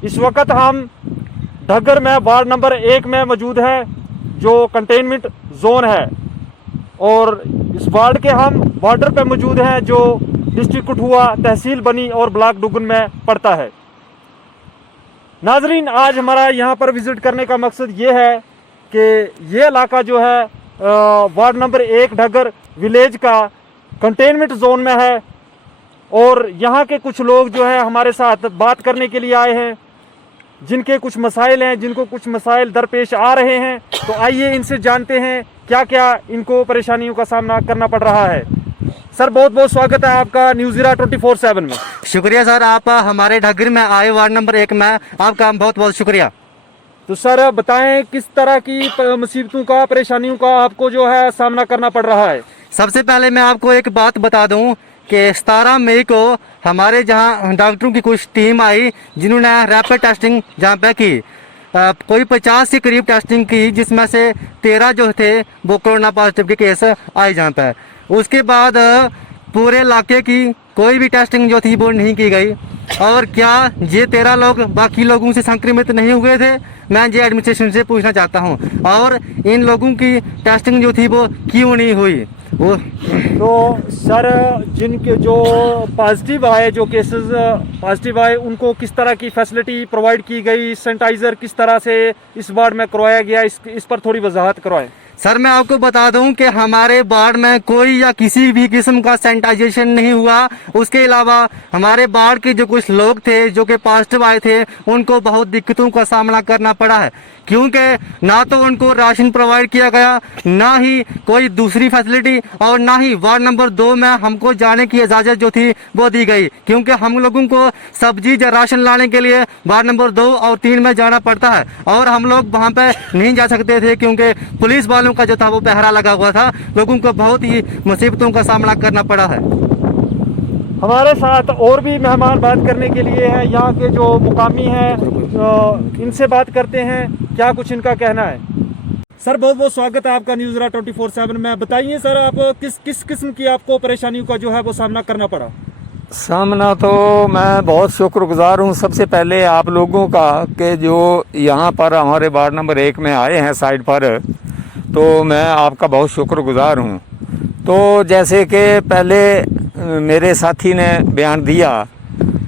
इस वक्त हम ढग्गर में वार्ड नंबर 1 में मौजूद है, जो कंटेनमेंट जोन है, और इस वार्ड के हम बॉर्डर पे मौजूद हैं, जो डिस्ट्रिक्ट कठुआ, तहसील बनी और ब्लॉक डुगन में पड़ता है। नाजरीन, आज हमारा यहाँ पर विजिट करने का मकसद ये है कि ये इलाका जो है वार्ड नंबर 1 ढग्गर विलेज का कंटेनमेंट जोन में है, और यहाँ के कुछ लोग जो है हमारे साथ बात करने के लिए आए हैं, जिनके कुछ मसाइल हैं, जिनको कुछ मसाइल दरपेश आ रहे हैं। तो आइए इनसे जानते हैं क्या क्या इनको परेशानियों का सामना करना पड़ रहा है। सर, बहुत बहुत स्वागत है आपका न्यूज़ीरा 24/7 में। शुक्रिया सर, आप हमारे ढग्गर में आए वार्ड नंबर 1 में, आपका बहुत बहुत शुक्रिया। तो सर बताएं, किस तरह की मुसीबतों का, परेशानियों का आपको जो है सामना करना पड़ रहा है? सबसे पहले मैं आपको एक बात बता दूं कि 17 मई को हमारे जहां डॉक्टरों की कुछ टीम आई, जिन्होंने रैपिड टेस्टिंग जहां पे की, कोई 50 के करीब टेस्टिंग की, जिसमें से 13 जो थे वो कोरोना पॉजिटिव के केस आए जहाँ पे। उसके बाद पूरे इलाके की कोई भी टेस्टिंग जो थी वो नहीं की गई। और क्या ये 13 लोग बाकी लोगों से संक्रमित नहीं हुए थे? मैं ये एडमिनिस्ट्रेशन से पूछना चाहता हूँ। और इन लोगों की टेस्टिंग जो थी वो क्यों नहीं हुई? वो तो सर, जिनके जो पॉजिटिव आए, जो केसेस पॉजिटिव आए, उनको किस तरह की फैसिलिटी प्रोवाइड की गई? सैनिटाइजर किस तरह से इस वार्ड में करवाया गया? इस पर थोड़ी वजाहत करवाएं। सर, मैं आपको बता दूं कि हमारे वार्ड में कोई या किसी भी किस्म का सैनिटाइजेशन नहीं हुआ। उसके अलावा हमारे वार्ड के जो कुछ लोग थे जो कि पॉजिटिव आए थे, उनको बहुत दिक्कतों का सामना करना पड़ा है, क्योंकि ना तो उनको राशन प्रोवाइड किया गया, ना ही कोई दूसरी फैसिलिटी, और ना ही वार्ड नंबर 2 में हमको जाने की इजाज़त जो थी वो दी गई, क्योंकि हम लोगों को सब्जी या राशन लाने के लिए वार्ड नंबर 2 और 3 में जाना पड़ता है, और हम लोग वहाँ पे नहीं जा सकते थे क्योंकि पुलिस वालों का जो था वो पहरा लगा हुआ था। लोगों को बहुत ही मुसीबतों का सामना करना पड़ा है। हमारे साथ और भी मेहमान बात करने के लिए हैं, यहाँ के जो मुकामी हैं, इनसे बात करते हैं, क्या कुछ इनका कहना है। सर, बहुत बहुत स्वागत है आपका न्यूज़ीरा 24/7 में। बताइए सर, आप किस किस्म की आपको परेशानियों का जो है वो सामना करना पड़ा? सामना तो मैं बहुत शुक्रगुजार हूँ सबसे पहले आप लोगों का, कि जो यहाँ पर हमारे वार्ड नंबर 1 में आए हैं साइड पर, तो मैं आपका बहुत शुक्रगुजार हूँ। तो जैसे कि पहले मेरे साथी ने बयान दिया,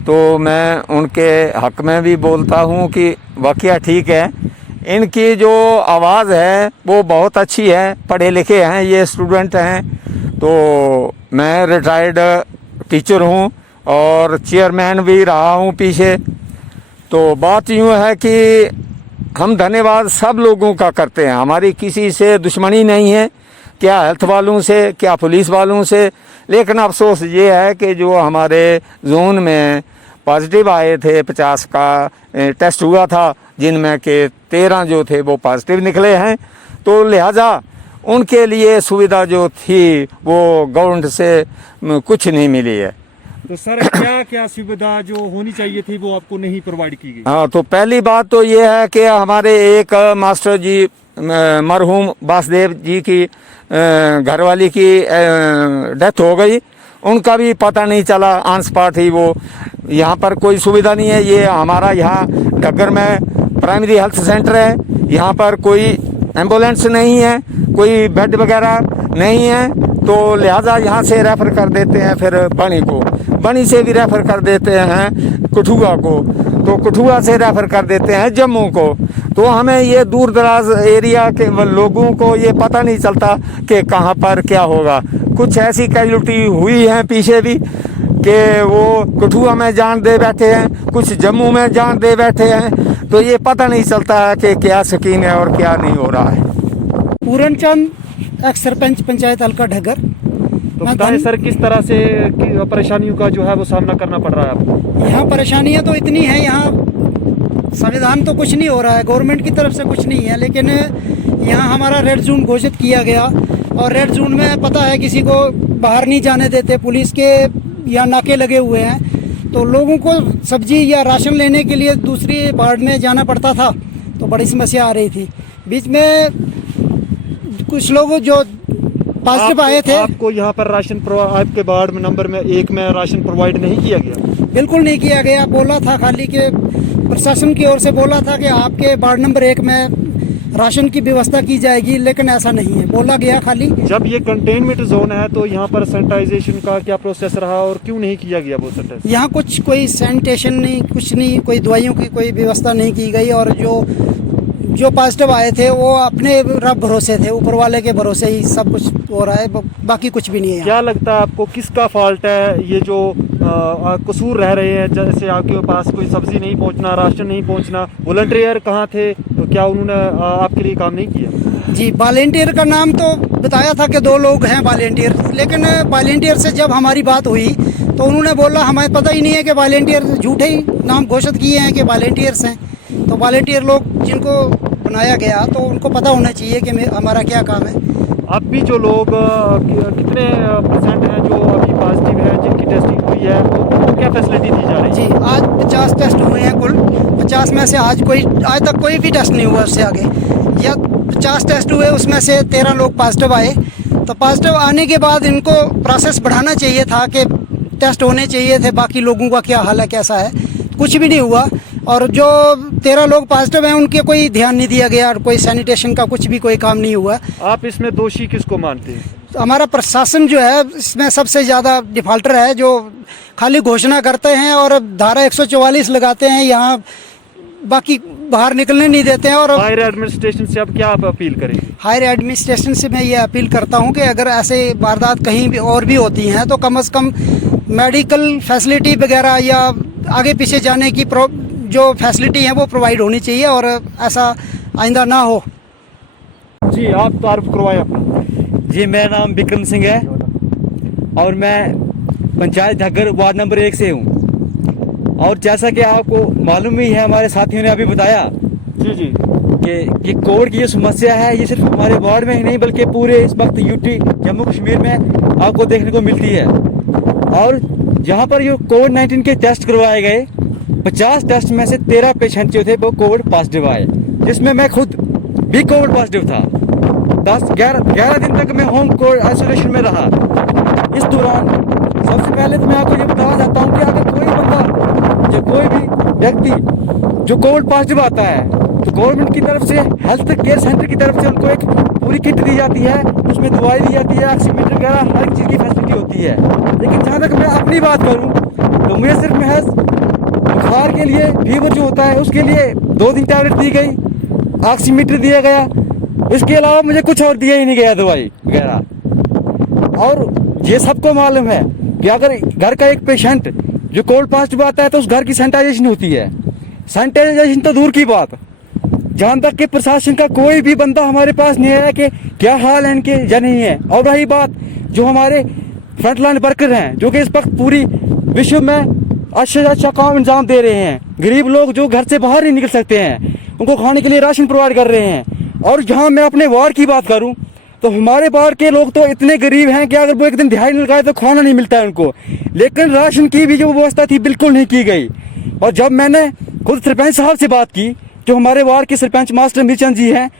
तो मैं उनके हक में भी बोलता हूँ कि वाकया ठीक है, इनकी जो आवाज़ है वो बहुत अच्छी है, पढ़े लिखे हैं, ये स्टूडेंट हैं। तो मैं रिटायर्ड टीचर हूँ और चेयरमैन भी रहा हूँ पीछे। तो बात यूँ है कि हम धन्यवाद सब लोगों का करते हैं, हमारी किसी से दुश्मनी नहीं है, क्या हेल्थ वालों से, क्या पुलिस वालों से। लेकिन अफसोस ये है कि जो हमारे जोन में पॉजिटिव आए थे, 50 का टेस्ट हुआ था, जिनमें के 13 जो थे वो पॉजिटिव निकले हैं। तो लिहाजा उनके लिए सुविधा जो थी वो गवर्नमेंट से कुछ नहीं मिली है। तो सर, क्या क्या सुविधा जो होनी चाहिए थी वो आपको नहीं प्रोवाइड की गई? हाँ, तो पहली बात तो ये है कि हमारे एक मास्टर जी, मरहूम वासुदेव जी की घरवाली की डेथ हो गई, उनका भी पता नहीं चला, ऑन स्पॉट ही वो। यहाँ पर कोई सुविधा नहीं है। ये हमारा यहाँ ढग्गर में प्राइमरी हेल्थ सेंटर है, यहाँ पर कोई एम्बुलेंस नहीं है, कोई बेड वगैरह नहीं है, तो लिहाजा यहाँ से रेफ़र कर देते हैं फिर बनी को, बनी से भी रेफ़र कर देते हैं कठुआ को, तो कठुआ से रेफ़र कर देते हैं जम्मू को। तो हमें ये दूर दराज एरिया के लोगों को ये पता नहीं चलता कि कहाँ पर क्या होगा। कुछ ऐसी कैजुअल्टी हुई हैं पीछे भी कि वो कठुआ में जान दे बैठे हैं, कुछ जम्मू में जान दे बैठे हैं, तो ये पता नहीं चलता है कि क्या स्कीम है और क्या नहीं हो रहा है। पूरन चंद, एक्स सरपंच पंचायत हल्का ढग्गर। तो बताएं सर, किस तरह से परेशानियों का जो है वो सामना करना पड़ रहा है आपको? यहाँ परेशानियाँ तो इतनी हैं, यहाँ संविधान तो कुछ नहीं हो रहा है, गवर्नमेंट की तरफ से कुछ नहीं है, लेकिन यहाँ हमारा रेड जोन घोषित किया गया, और रेड जोन में पता है किसी को बाहर नहीं जाने देते, पुलिस के यहाँ नाके लगे हुए हैं। तो लोगों को सब्जी या राशन लेने के लिए दूसरी वार्ड में जाना पड़ता था, तो बड़ी समस्या आ रही थी। बीच में कुछ लोग जो पॉजिटिव आए थे। आपको यहाँ पर राशन आपके वार्ड में नंबर में 1 में राशन प्रोवाइड नहीं किया गया? बिल्कुल नहीं किया गया, बोला था खाली कि प्रशासन की ओर से बोला था कि आपके वार्ड नंबर 1 में राशन की व्यवस्था की जाएगी, लेकिन ऐसा नहीं है, बोला गया खाली। जब ये कंटेनमेंट जोन है तो यहाँ पर सैनिटाइजेशन का क्या प्रोसेस रहा और क्यों नहीं किया गया वो सैनिटाइजेशन? यहाँ कुछ कोई सैनिटेशन नहीं, कुछ नहीं, कोई दवाइयों की कोई व्यवस्था नहीं की गई, और जो पॉजिटिव आए थे वो अपने रब भरोसे थे, ऊपर वाले के भरोसे ही सब कुछ हो रहा है, बाकी कुछ भी नहीं है यहाँ। क्या लगता है आपको किसका फॉल्ट है ये जो कसूर रह रहे हैं? जैसे आपके पास कोई सब्जी नहीं पहुंचना, राशन नहीं पहुंचना, वॉलंटियर कहाँ थे, तो क्या उन्होंने आपके लिए काम नहीं किया? जी, वॉलंटियर का नाम तो बताया था कि 2 लोग हैं वॉलंटियर, लेकिन वॉलंटियर से जब हमारी बात हुई तो उन्होंने बोला हमें पता ही नहीं है कि वॉलंटियर, झूठे ही नाम घोषित किए हैं कि वॉलंटियर्स हैं। तो वॉलंटियर लोग जिनको बनाया गया तो उनको पता होना चाहिए कि हमारा क्या काम है। अब भी जो लोग कितने % हैं जो अभी पॉजिटिव है, जिनकी टेस्टिंग हुई है, उनको क्या फैसिलिटी दी जा रही है? जी, आज 50 टेस्ट हुए हैं कुल। 50 में से आज तक कोई भी टेस्ट नहीं हुआ उससे आगे, या 50 टेस्ट हुए उसमें से 13 लोग पॉजिटिव आए। तो पॉजिटिव आने के बाद इनको प्रोसेस बढ़ाना चाहिए था कि टेस्ट होने चाहिए थे, बाकी लोगों का क्या हाल है, कैसा है, कुछ भी नहीं हुआ। और जो 13 लोग पॉजिटिव हैं उनके कोई ध्यान नहीं दिया गया, और कोई सैनिटेशन का कुछ भी कोई काम नहीं हुआ। आप इसमें दोषी किसको मानते हैं? हमारा प्रशासन जो है इसमें सबसे ज़्यादा डिफॉल्टर है, जो खाली घोषणा करते हैं और धारा 144 लगाते हैं, यहाँ बाकी बाहर निकलने नहीं देते हैं। और हायर एडमिनिस्ट्रेशन से अब क्या आप अपील करेंगे? हायर एडमिनिस्ट्रेशन से मैं ये अपील करता हूँ कि अगर ऐसे वारदात कहीं भी और भी होती हैं तो कम से कम मेडिकल फैसिलिटी वगैरह या आगे पीछे जाने की जो फैसिलिटी है वो प्रोवाइड होनी चाहिए, और ऐसा आइंदा ना हो। जी, आप तारुफ करवाएं अपना। जी, मेरा नाम विक्रम सिंह है और मैं पंचायत ढग्गर वार्ड नंबर 1 से हूँ। और जैसा कि आपको मालूम ही है, हमारे साथियों ने अभी बताया जी कि ये कोविड की जो समस्या है ये सिर्फ हमारे वार्ड में ही नहीं बल्कि पूरे इस वक्त यूटी जम्मू कश्मीर में आपको देखने को मिलती है। और जहाँ पर जो कोविड-19 के टेस्ट करवाए गए, 50 टेस्ट में से 13 पेशेंट जो थे वो कोविड पॉजिटिव आए, जिसमें मैं खुद भी कोविड पॉजिटिव था। 11 दिन तक मैं होम आइसोलेशन में रहा। इस दौरान सबसे पहले तो मैं आपको ये बताना चाहता हूँ कि अगर कोई बंदा या कोई भी व्यक्ति जो कोविड पॉजिटिव आता है तो गवर्नमेंट की तरफ से, हेल्थ केयर सेंटर की तरफ से उनको एक पूरी किट दी जाती है, उसमें दवाई दी जाती है, ऑक्सीमीटर वगैरह हर चीज़ की फैसिलिटी होती है। लेकिन जहाँ तक मैं अपनी बात करूँ तो मुझे सिर्फ महज बुखार के लिए, फीवर जो होता है उसके लिए 2 टैबलेट दी गई, ऑक्सीमीटर दिया गया, इसके अलावा मुझे कुछ और दिया ही नहीं गया, दवाई वगैरह। और ये सबको मालूम है कि अगर घर का एक पेशेंट जो कोविड पॉजिटिव आता है तो उस घर की सैनिटाइजेशन होती है। सैनिटाइजेशन तो दूर की बात, जहाँ तक कि प्रशासन का कोई भी बंदा हमारे पास नहीं आया कि क्या हाल है इनके या नहीं है। और रही बात जो हमारे फ्रंटलाइन वर्कर हैं जो कि इस वक्त पूरी विश्व में अच्छा काम अंजाम दे रहे हैं, गरीब लोग जो घर से बाहर नहीं निकल सकते हैं उनको खाने के लिए राशन प्रोवाइड कर रहे हैं। और जहाँ मैं अपने वार्ड की बात करूँ तो हमारे वार्ड के लोग तो इतने गरीब हैं कि अगर वो एक दिन दिहाड़ी नहीं लगाए तो खाना नहीं मिलता है उनको, लेकिन राशन की भी जो व्यवस्था थी बिल्कुल नहीं की गई। और जब मैंने खुद सरपंच साहब से बात की, जो हमारे वार्ड के सरपंच मास्टर मीरचंद जी हैं,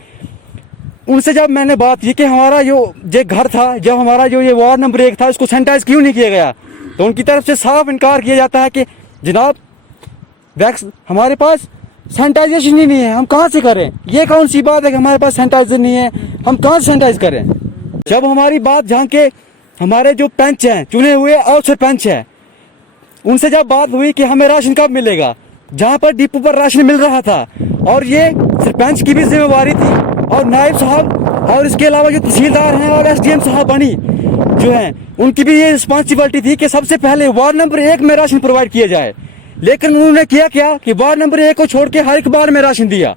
उनसे जब मैंने बात की कि हमारा जो घर था, जब हमारा जो ये वार्ड नंबर 1 था उसको सैनिटाइज क्यों नहीं किया गया, तो उनकी तरफ से साफ इनकार किया जाता है कि जनाब वैक्स हमारे पास सैनिटाइजेशन ही नहीं है, हम कहाँ से करें। ये कौन सी बात है कि हमारे पास सैनिटाइजर नहीं है, हम कहाँ से सैनिटाइज करें। जब हमारी बात जहाँ के हमारे जो पंच हैं, चुने हुए और सरपंच हैं, उनसे जब बात हुई कि हमें राशन कब मिलेगा, जहाँ पर डिपो पर राशन मिल रहा था, और ये सरपंच की भी जिम्मेवारी थी और नायब साहब और इसके अलावा जो तहसीलदार हैं और SDM साहब बनी जो हैं उनकी भी ये रिस्पॉन्सिबिलिटी थी कि सबसे पहले वार्ड नंबर 1 में राशन प्रोवाइड किया जाए। लेकिन उन्होंने किया क्या कि वार्ड नंबर 1 को छोड़ के हर एक वार्ड में राशन दिया।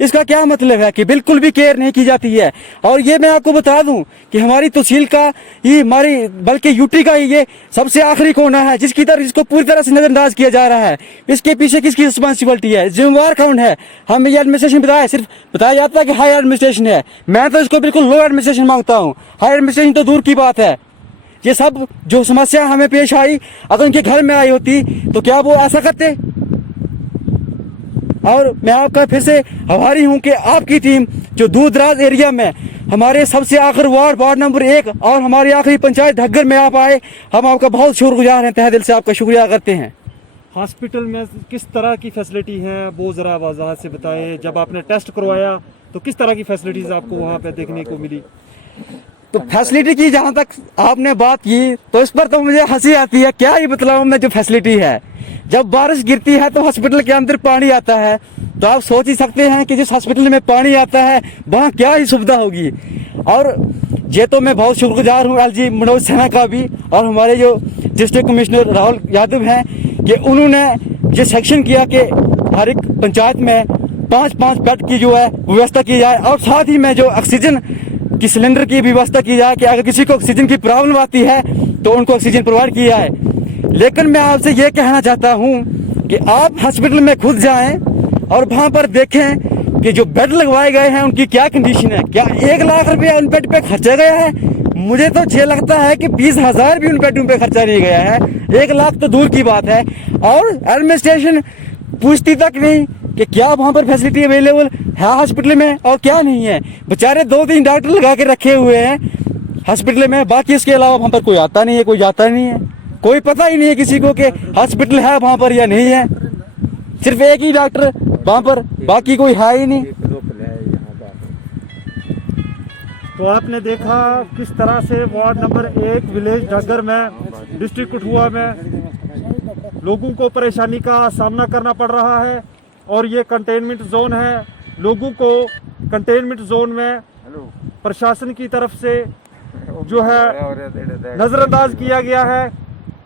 इसका क्या मतलब है कि बिल्कुल भी केयर नहीं की जाती है। और ये मैं आपको बता दूं कि हमारी तहसील का ही, हमारी बल्कि यूटी का ही ये सबसे आखिरी कोना है जिसको पूरी तरह से नजरअंदाज किया जा रहा है। इसके पीछे किसकी रिस्पॉन्सिबिलिटी है, जिम्मेवार कौन है? हमें ये एडमिनिस्ट्रेशन बताया, सिर्फ बताया जाता है कि हाई एडमिनिस्ट्रेशन है। मैं तो इसको बिल्कुल लो एडमिनिस्ट्रेशन मांगता हूँ। हाई एडमिनिस्ट्रेशन तो दूर की बात है। ये सब जो समस्या हमें पेश आई, अगर उनके घर में आई होती तो क्या वो ऐसा करते? और मैं आपका फिर से आभारी हूं कि आपकी टीम जो दूर दराज एरिया में हमारे सबसे आखिर वार्ड नंबर 1 और हमारी आखिरी पंचायत ढग्गर में आप आए, हम आपका बहुत शुक्रगुजार हैं, तहे दिल से आपका शुक्रिया करते हैं। हॉस्पिटल में किस तरह की फैसिलिटी है वो ज़रा वजाहत से बताएं। जब आपने टेस्ट करवाया तो किस तरह की फैसिलिटीज़ आपको वहाँ पे देखने को मिली? तो फैसिलिटी की जहाँ तक आपने बात की तो इस पर तो मुझे हंसी आती है। क्या ही बताऊं मैं, जो फैसिलिटी है, जब बारिश गिरती है तो हॉस्पिटल के अंदर पानी आता है, तो आप सोच ही सकते हैं कि जिस हॉस्पिटल में पानी आता है वहाँ क्या ही सुविधा होगी। और ये तो मैं बहुत शुक्रगुजार हूँ एलजी मनोज सिन्हा का भी, और हमारे जो डिस्ट्रिक्ट कमिश्नर राहुल यादव हैं कि उन्होंने ये सेक्शन किया कि हर एक पंचायत में 5-5 बेड की जो है व्यवस्था की जाए, और साथ ही में जो ऑक्सीजन कि सिलेंडर की व्यवस्था की जाए कि अगर किसी को ऑक्सीजन की प्रॉब्लम आती है तो उनको ऑक्सीजन प्रोवाइड किया जाए। लेकिन मैं आपसे ये कहना चाहता हूँ कि आप हॉस्पिटल में खुद जाएं और वहाँ पर देखें कि जो बेड लगवाए गए हैं उनकी क्या कंडीशन है। क्या 1 लाख रुपया उन बेड पे खर्चा गया है? मुझे तो ये लगता है कि 20,000 भी उन बेडों पे खर्चा नहीं गया है। 1 लाख तो दूर की बात है। और एडमिनिस्ट्रेशन पूछती तक नहीं कि क्या वहाँ पर फैसिलिटी अवेलेबल है हॉस्पिटल में और क्या नहीं है। बेचारे 2-3 डॉक्टर लगा के रखे हुए हैं हॉस्पिटल में, बाकी इसके अलावा वहाँ पर कोई आता नहीं है, कोई जाता नहीं है, कोई पता ही नहीं है किसी को कि हॉस्पिटल है वहाँ पर या नहीं है। सिर्फ एक ही डॉक्टर वहाँ पर, बाकी कोई है ही नहीं। तो आपने देखा किस तरह से वार्ड नंबर 1 विलेज ढग्गर में डिस्ट्रिक्ट कठुआ में लोगों को परेशानी का सामना करना पड़ रहा है। और ये कंटेनमेंट जोन है। लोगों को कंटेनमेंट जोन में प्रशासन की तरफ से जो है नज़रअंदाज किया गया है।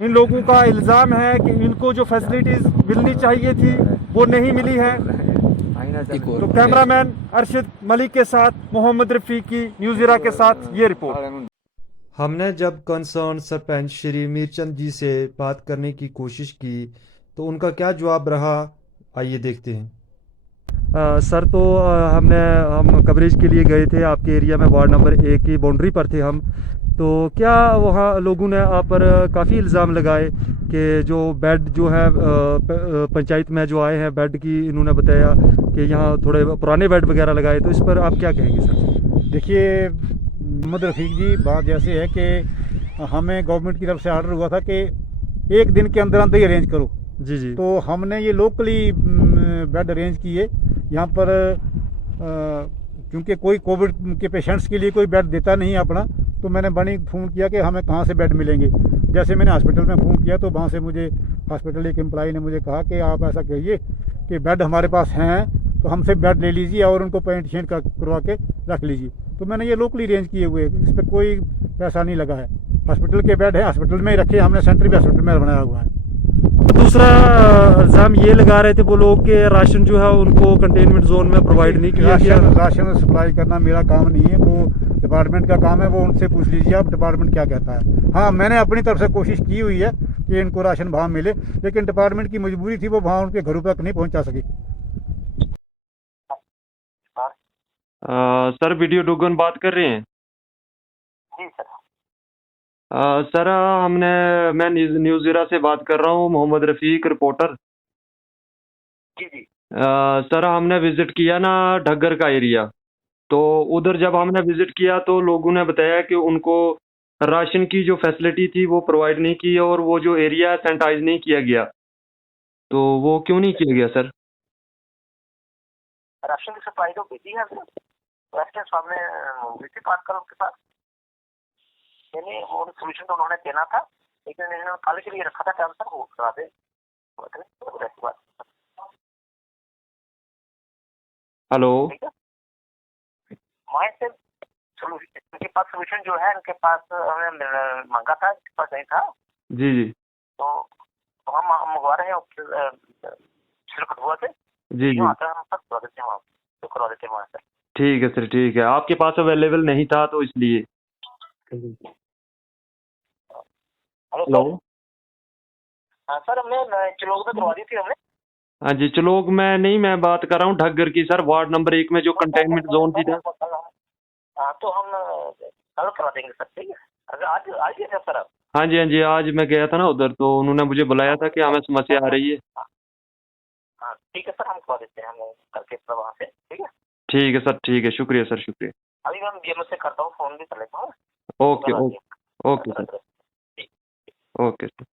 इन लोगों का इल्ज़ाम है कि इनको जो फैसिलिटीज़ मिलनी चाहिए थी वो नहीं मिली है। तो कैमरामैन अरशद मलिक के साथ मोहम्मद रफ़ीकी, न्यूज़ ज़ीरा के साथ ये रिपोर्ट। हमने जब कंसर्न सरपंच श्री मीरचंद जी से बात करने की कोशिश की तो उनका क्या जवाब रहा, आइए देखते हैं। सर, तो हम कवरेज के लिए गए थे आपके एरिया में, वार्ड नंबर 1 की बाउंड्री पर थे हम। तो क्या वहाँ लोगों ने आप पर काफ़ी इल्ज़ाम लगाए कि जो बेड जो है पंचायत में जो आए हैं बेड की, इन्होंने बताया कि यहाँ थोड़े पुराने बेड वगैरह लगाए, तो इस पर आप क्या कहेंगे सर? देखिए मोहम्मद रफ़ीक जी, बात जैसे है कि हमें गवर्नमेंट की तरफ से ऑर्डर हुआ था कि 1 दिन के अंदर अंदर ही अरेंज करो। जी जी। तो हमने ये लोकली बेड अरेंज किए यहाँ पर, क्योंकि कोई कोविड के पेशेंट्स के लिए कोई बेड देता नहीं है अपना। तो मैंने बड़ी फ़ोन किया कि हमें कहाँ से बेड मिलेंगे। जैसे मैंने हॉस्पिटल में फ़ोन किया तो वहाँ से मुझे हॉस्पिटल एक एम्प्लॉई ने मुझे कहा कि आप ऐसा कहिए कि बेड हमारे पास हैं तो हमसे बेड ले लीजिए और उनको पेंट शेंट करवा के रख लीजिए। तो मैंने ये लोकली अरेंज किए हुए, इस पर कोई पैसा नहीं लगा है। हॉस्पिटल के बेड है, हॉस्पिटल में ही रखे, हमने सेंटर भी हॉस्पिटल में बनाया हुआ है। दूसरा इल्ज़ाम ये लगा रहे थे वो लोग कि राशन जो है उनको कंटेनमेंट जोन में प्रोवाइड नहीं किया गया। राशन सप्लाई करना मेरा काम नहीं है, वो डिपार्टमेंट का काम है, वो उनसे पूछ लीजिए आप डिपार्टमेंट क्या कहता है। हाँ, मैंने अपनी तरफ से कोशिश की हुई है कि इनको राशन वहाँ मिले, लेकिन डिपार्टमेंट की मजबूरी थी, वो वहाँ उनके घरों तक नहीं पहुँचा सकी। सर, वीडियो डोगन बात कर रहे हैं? जी सर। सर, मैं न्यूज़ ज़ीरा से बात कर रहा हूँ, मोहम्मद रफ़ीक रिपोर्टर। जी जी। सर, हमने विज़िट किया ना ढग्गर का एरिया, तो उधर जब हमने विज़िट किया तो लोगों ने बताया कि उनको राशन की जो फैसिलिटी थी वो प्रोवाइड नहीं की और वो जो एरिया सैनिटाइज नहीं किया गया। तो वो क्यों नहीं किया गया सर? राशन की सप्लाई तो भेजी है हमने, राशन सामने विजिट बात करो उनके पास। यानी वो सोल्यूशन तो उन्होंने देना था, लेकिन इन्होंने कल के लिए रखा था टाइम सर, वो करा दे। हेलो, वहाँ से उनके पास सोल्यूशन जो है, उनके पास हमें मांगा था, उनके पास नहीं था। जी जी। तो हम मंगवा रहे हैं सिर्फ हुआ से जी जी। आता है, हम सब करवा देते हैं वहाँ, तो करवा देते हैं वहाँ से। ठीक है सर, ठीक है। आपके पास अवेलेबल नहीं था तो इसलिए। हेलो। हाँ सर, हमने चलोग में करवा दी थी हमने। हाँ जी, चलोग में नहीं, मैं बात कर रहा हूँ ढग्गर की सर, वार्ड नंबर 1 में जो कंटेनमेंट जोन थी ना। हाँ, तो हम कल करवा देंगे सर, ठीक है। अगर आज ही है सर आप? हाँ जी, हाँ जी, आज मैं गया था ना उधर, तो उन्होंने मुझे बुलाया था कि हमें समस्या आ रही है। हाँ ठीक है सर, हम करवा देते हैं, हम करके वहाँ से, ठीक है। ठीक है सर, ठीक है, शुक्रिया सर, शुक्रिया। अभी मैं बीएमओ से करता हूँ, फोन भी कर लेता हूँ। Okay okay okay sir, okay sir.